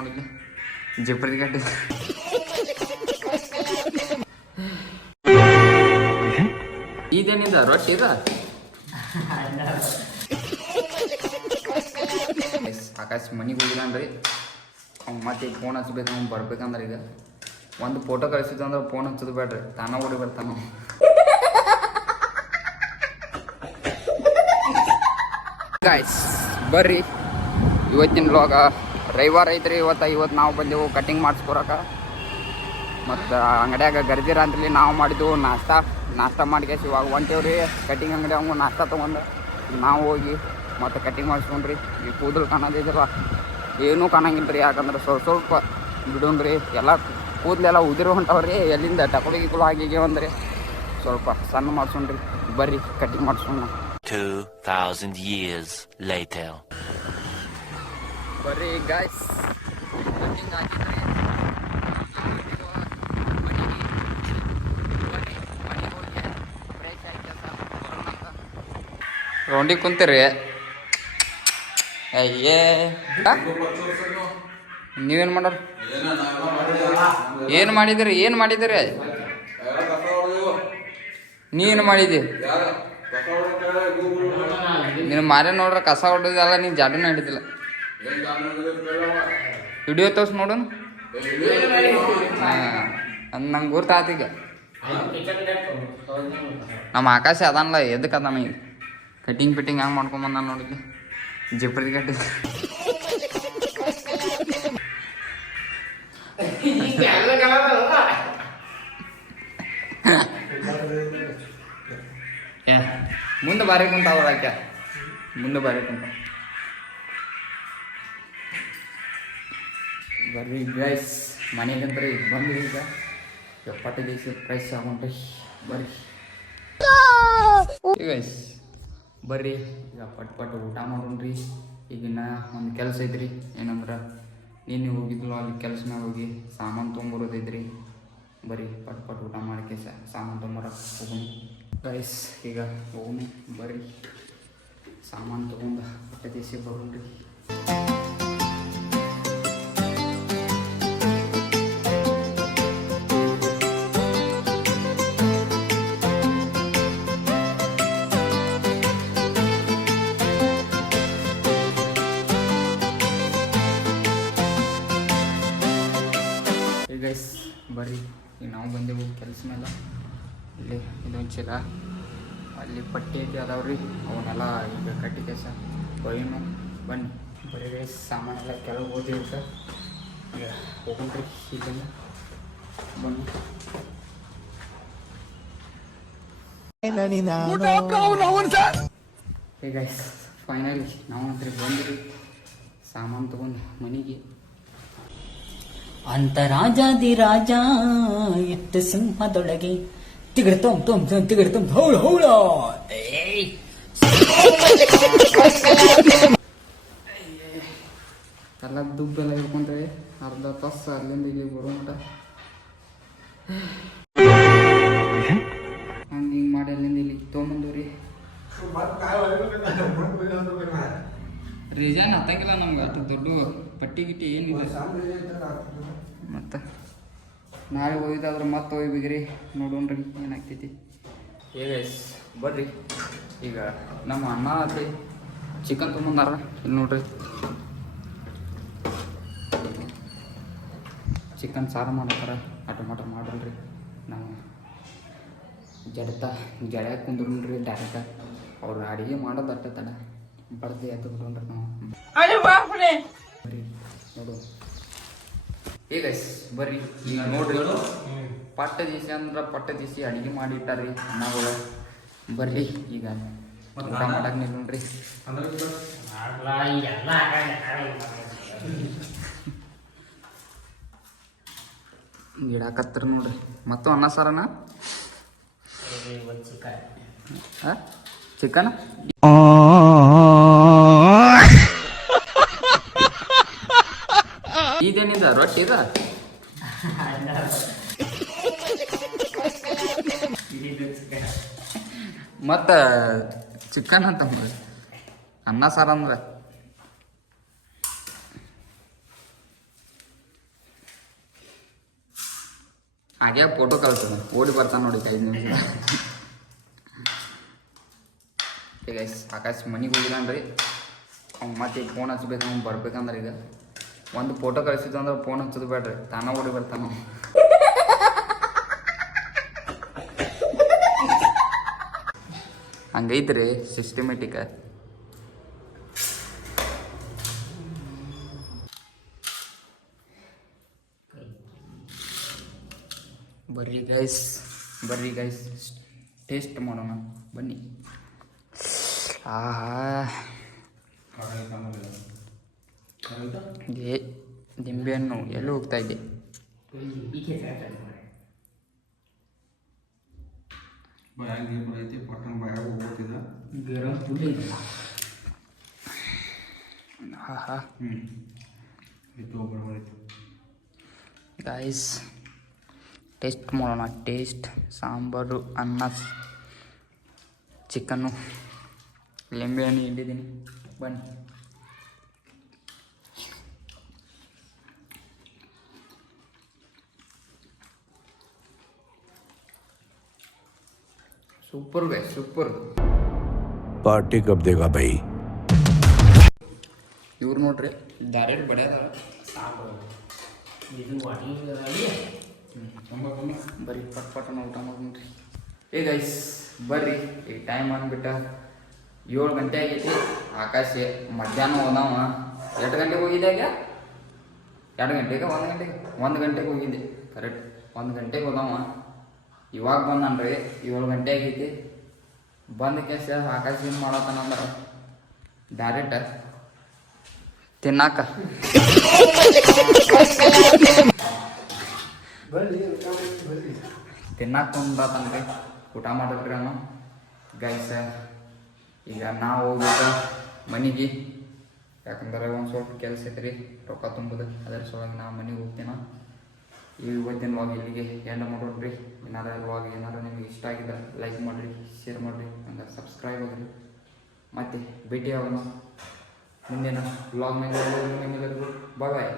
ನೋಡಿಲ್ಲ ಜಿಪ್ರಿ ಗಡ್ಡೆ ಇದೇನಿದ ರೊಟ್ಟಿ ಇದ ಆಕಾಶ್ ಮನೆಗೆ ಹೋಗಿದ್ದಾನ್ರಿ ಅವ್ನು ಮತ್ತೆ ಫೋನ್ ಹಚ್ಬೇಕು ಅವ್ನು ಬರ್ಬೇಕಂದ್ರೆ ಈಗ ಒಂದು ಫೋಟೋ ಕಳಿಸಿದ್ದು ಅಂದ್ರೆ ಫೋನ್ ಹಚ್ಚೋದು ಬೇಡ್ರಿ ತಾನ ಓಡಿ ಬರ್ತಾನ ಗಾಯ್ಸ್ ಬರ್ರಿ ಇವತ್ತಿನ ವ್ಲಾಗ ರವಿವಾರ ಐತ್ರಿ ಇವತ್ತು ನಾವು ಬಂದೆವು ಕಟಿಂಗ್ ಮಾಡಿಸ್ಕೊರಕ ಮತ್ತು ಅಂಗಡಿಯಾಗ ಗರ್ದಿರ ಅಂತಲಿ ನಾವು ಮಾಡಿದ್ದೆವು ನಾಷ್ಟ ಮಾಡ್ಕೇಸಿ ಇವಾಗ ಹೊಂಟೇವ್ರಿ ಕಟಿಂಗ್ ಅಂಗಡಿ ಅವ್ನು ನಾಷ್ಟ ತೊಗೊಂಡು ನಾವು ಹೋಗಿ ಮತ್ತು ಕಟಿಂಗ್ ಮಾಡಿಸ್ಕೊಂಡ್ರಿ ಈ ಕೂದಲು ಕಾಣೋದಿದಲ್ಲ ಏನೂ ಕಾಣಂಗಿಲ್ಲ ರೀ ಯಾಕಂದ್ರೆ ಸ್ವಲ್ಪ ಬಿಡೋಣ್ರಿ ಎಲ್ಲ ಕೂದಲೆಲ್ಲ ಉದಿರು ಹೊಂಟವ್ರಿ ಎಲ್ಲಿಂದ ಟಕುಳಿಗಳು ಆಗಿಗ್ಯಾವಂದ್ರೆ ಸ್ವಲ್ಪ ಸಣ್ಣ ಮಾಡ್ಸೋಣ್ರಿ ಬರ್ರಿ ಕಟಿಂಗ್ ಮಾಡಿಸ್ಕೊಂಡು 2000 years later ಬರ್ರಿ ಗಾಯ್ಸ್ ಕಟಿಂಗ್ ಆಗಿದ್ರಿ ರೌಂಡಿಗೆ ಕುಂತೀರಿ ಅಯ್ಯೇ ನೀವೇನು ಮಾಡೋರು ಏನು ಮಾಡಿದಿರಿ ನೀನು ಮಾಡಿದಿ ನೀನು ಮಾರೇ ನೋಡ್ರೆ ಕಸ ಹೊಡೆದಲ್ಲ ನೀನು ಜಾಡೂನ ಹಿಡಿದಿಲ್ಲ ವಿಡಿಯೋ ತೋರ್ಸಿ ನೋಡೋಣ ಹಾಂ ನಂಗೆ ಗುರ್ತಾತ ಈಗ ನಮ್ಮ ಆಕಾಶ ಅದನ್ನಲ್ಲ ಎದಕ್ಕೆ ಅದಾನ ಈಗ ಕಟಿಂಗ್ ಪಿಟ್ಟಿಂಗ್ ಹಂಗೆ ಮಾಡ್ಕೊಂಬಂದ ನೋಡಿದ್ದೆ ಜಿಪ್ರಿ ಗಡ್ಡೆ ಮುಂದೆ ಬಾರಿ ಕುಂತಾವ ಆಕೆ ಮುಂದೆ ಬಾರಿ ಕುಂತ ಬರ್ರಿ ಗೈಸ್ ಮನೆಗಂದ್ರೆ ಈಗ ಬಂದ್ರಿ ಈಗ ಎಪ್ಪತ್ತು ದಿವಸ ಪ್ರೈಸ್ ಆಗೊಂಡ್ರಿ ಬರ್ರಿ ಗೈಸ್ ಬರ್ರಿ ಈಗ ಪಟ್ ಊಟ ಮಾಡೋಣ್ರಿ ಈಗಿನ ಒಂದು ಕೆಲಸ ಐತ್ರಿ ಏನಂದ್ರೆ ನೀನು ಹೋಗಿದ್ಲು ಅಲ್ಲಿ ಕೆಲಸ ಮ್ಯಾಗ ಹೋಗಿ ಸಾಮಾನು ತೊಗೊಂಬರೋದೈತ್ರಿ ಬರ್ರಿ ಪಟ್ ಊಟ ಮಾಡೋಕ್ಕೆ ಸಾಮಾನು ತೊಗೊಂಬರಕ್ಕೆ ಹೋಗೋಣ ಗೈಸ್ ಈಗ ಹೋಗೋಣ ಬರ್ರಿ ಸಾಮಾನು ತೊಗೊಂಡು ಹೊಟ್ಟೆ ದೇಸಿ ಬರೋಣ್ರಿ ಗೈಸ್ ಬರ್ರಿ ಈಗ ನಾವು ಬಂದೆವು ಕೆಲಸ ಮೇಲೆ ಇಲ್ಲಿ ಇದೊಂದು ಚೀಲ ಅಲ್ಲಿ ಪಟ್ಟಿ ಐತಿ ಅದಾವ್ರಿ ಅವನ್ನೆಲ್ಲ ಈಗ ಕಟ್ಟಿ ಕೆಲಸ ಬರೀನು ಬನ್ನಿ ಬರೀ ಗೈಸ್ ಸಾಮಾನೆಲ್ಲ ಕೆಳಗೆ ಓದಿವಿ ಸರ್ ಈಗ ಹೋಗ್ರಿ ಇದನ್ನು ಬನ್ನಿ ಹೇ ಗೈಸ್ ಫೈನಲಿ ನಾವು ಹತ್ರ ಬಂದ್ರಿ ಸಾಮಾನು ತೊಗೊಂಡು ಮನೆಗೆ ಅಂತ ರಾಜಾದಿ ರಾಜ ಇಟ್ಟು ಸಿಂಹದೊಳಗೆ ತಿಗಡ್ತೊಂ ಹೌಳ ಎಲ್ಲ ದುಬ್ಬೆಲ್ಲ ಇಟ್ಕೊಂತೇವೆ ಅರ್ಧ ತಾಸು ಅಲ್ಲಿಂದ ಇಲ್ಲಿ ಬರೋ ಮಟ ಹಂಗೆ ಹಿಂಗೆ ಮಾಡಿ ಅಲ್ಲಿಂದ ಇಲ್ಲಿ ತೊಗೊಂಬಂದವ್ರಿ ರೀಜನ್ ಹತ್ತಂಗಿಲ್ಲ ನಮ್ಗೆ ಅಷ್ಟು ದೊಡ್ಡ ಪಟ್ಟಿ ಗಿಟ್ಟಿ ಏನಿಲ್ಲ ಮತ್ತು ನಾಳೆ ಹೋಗಿದ್ದಾದ್ರೆ ಮತ್ತೆ ಹೋಗ್ಬೇಕ್ರಿ ನೋಡೋಣ್ರಿ ಏನಾಗ್ತೈತಿ ಗೈಸ್ ಬರ್ರಿ ಈಗ ನಮ್ಮ ಅಣ್ಣ ಅತ್ತಿ ಚಿಕನ್ ತೊಗೊಂಬಂದಾರ ಇಲ್ಲಿ ನೋಡ್ರಿ ಚಿಕನ್ ಸಾರು ಮಾಡ್ತಾರ ಟೊಮಾಟೊ ಮಾಡ್ರಿ ನಾವು ಜಡ್ಯಾಗ ಕುಂದ್ರಿ ಡೈರೆಕ್ಟ ಅವ್ರು ಅಡುಗೆ ಮಾಡೋದು ಅಟ್ಟ ತಡ ಬಡ್ದು ಎದ್ದು ಬಿಟ್ಕೊಂಡ್ರಿ ನಾವು ಬರ್ರಿ ನೋಡು ಈಗ ಬರ್ರಿ ಈಗ ನೋಡ್ರಿ ಪಟ್ಟ ದಿಸಿ ಅಂದ್ರೆ ಪಟ್ಟ ದಿಸಿ ಅಡುಗೆ ಮಾಡಿಟ್ಟಾರ್ರಿ ಅನ್ನಗಳು ಬರ್ರಿ ಈಗ ಊಟ ಮಾಡಕ್ಕೆ ನಿಲ್ರಿ ಗಿಡಾಕತ್ರ ನೋಡ್ರಿ ಮತ್ತು ಅನ್ನ ಸಾರನ ಚಿಕನ್ ಇದೇನಿದ ರೊಟ್ಟಿ ಇದ ಮತ್ತು ಚಿಕನ್ ಅಂತ ಅನ್ನ ಸಾರು ಅಂದ್ರೆ ಹಾಗೆ ಫೋಟೋ ಕಳ್ಸೋದು ಓಡಿ ಬರ್ತಾನೆ ನೋಡಿ 5 ನಿಮಿಷ. ಈಗ ಆಕಾಶ್ ಮನೆಗೆ ಹೋಗಿದ್ದಾನ್ರಿ. ಅವ್ನು ಮತ್ತೆ ಫೋನ್ ಹಚ್ಬೇಕು, ಅವ್ನು ಬರ್ಬೇಕಂದ್ರೆ ಈಗ ಒಂದು ಫೋಟೋ ಕಳಿಸಿದ್ದು ಅಂದ್ರೆ ಫೋನ್ ಹಚ್ಚೋದು ಬೇಡ್ರಿ, ತಾನ ಓಡಿ ಬರ್ತಾನ. ಹಂಗೈತ್ರಿ ಸಿಸ್ಟಮೆಟಿಕ. ಬರ್ರಿ ಗೈಸ್ ಟೇಸ್ಟ್ ಮಾಡೋಣ ಬನ್ನಿ. ನಿಂಬೆಹಣ್ಣು ಎಲ್ಲಿ ಹೋಗ್ತಾ ಇದ್ದೆ? ಗೈಸ್ ಟೇಸ್ಟ್ ಮಾಡೋಣ. ಟೇಸ್ಟ್ ಸಾಂಬಾರು, ಅನ್ನ, ಚಿಕನ್ನು, ಲಿಂಬೆಹಣ್ಣು ಇಟ್ಟಿದ್ದೀನಿ ಬನ್ನಿ. ಸೂಪರ್ ಗೈ ಸೂಪರ್. पार्टी कब देगा भाई? ಇವ್ರು ನೋಡ್ರಿ ಡೈರೆಕ್ಟ್ ಬಡಿಯೋದಾರ ಬರೀ ಪಟ್ಪಟನ ಊಟ ಮಾಡ್ಕೊಂಡ್ರಿ. ಏ ಗೈಸ್ ಬರ್ರಿ, ಈಗ ಟೈಮ್ ಅಂದ್ಬಿಟ್ಟ 7 ಗಂಟೆ ಆಗೈತಿ. ಆಕಾಶ ಮಧ್ಯಾಹ್ನ ಹೋದವ. ಎಷ್ಟು ಗಂಟೆಗೆ ಹೋಗಿದ್ದೆ? ಈಗ 2 ಗಂಟೆಗೆ 1 ಗಂಟೆಗೆ ಹೋಗಿದ್ದೆ. ಕರೆಕ್ಟ್ 1 ಗಂಟೆಗೆ ಹೋದವ. ಇವಾಗ ಬಂದನ್ರಿ 7 ಗಂಟೆ ಆಗೈತಿ. ಬಂದ ಕೇಸ ಆಕಾಶ ಏನು ಮಾಡತ್ತಾನಂದ್ರೆ ಡೈರೆಕ್ಟ್ ತಿನ್ನಾಕ ತೊಂದ್ರತನ್ರಿ. ಊಟ ಮಾಡಿದ್ರಿ ಅವನು ಗೈಸ್. ಈಗ ನಾವು ಹೋಗ್ಬೇಕು ಮನೆಗೆ, ಯಾಕಂದ್ರೆ ಒಂದು ಸ್ವಲ್ಪ ಕೆಲಸ ಐತ್ರಿ ರೊಕ್ಕ ತುಂಬೋದು. ಅದ್ರ ಸಲುವಾಗಿ ನಾ ಮನೆಗೆ ಹೋಗ್ತೀನ. ಇವತ್ತಿನ ವ್ಲಾಗ್ ಇಲ್ಲಿಗೆ ಎಂಡ್ ಮಾಡೋಣ್ರಿ. ಏನಾರ ವ್ಲಾಗ್ ಏನಾರ ನಿಮಗೆ ಇಷ್ಟ ಆಗಿದ್ರೆ ಲೈಕ್ ಮಾಡಿರಿ, ಶೇರ್ ಮಾಡಿರಿ, ಹಂಗೆ ಸಬ್ಸ್ಕ್ರೈಬ್ ಆಗಿರಿ. ಮತ್ತೆ ಭೇಟಿ ಆಗೋಣ ಮುಂದಿನ ವ್ಲಾಗ್ನಾಗ. ಬಾಯ್ ಬಾಯ್.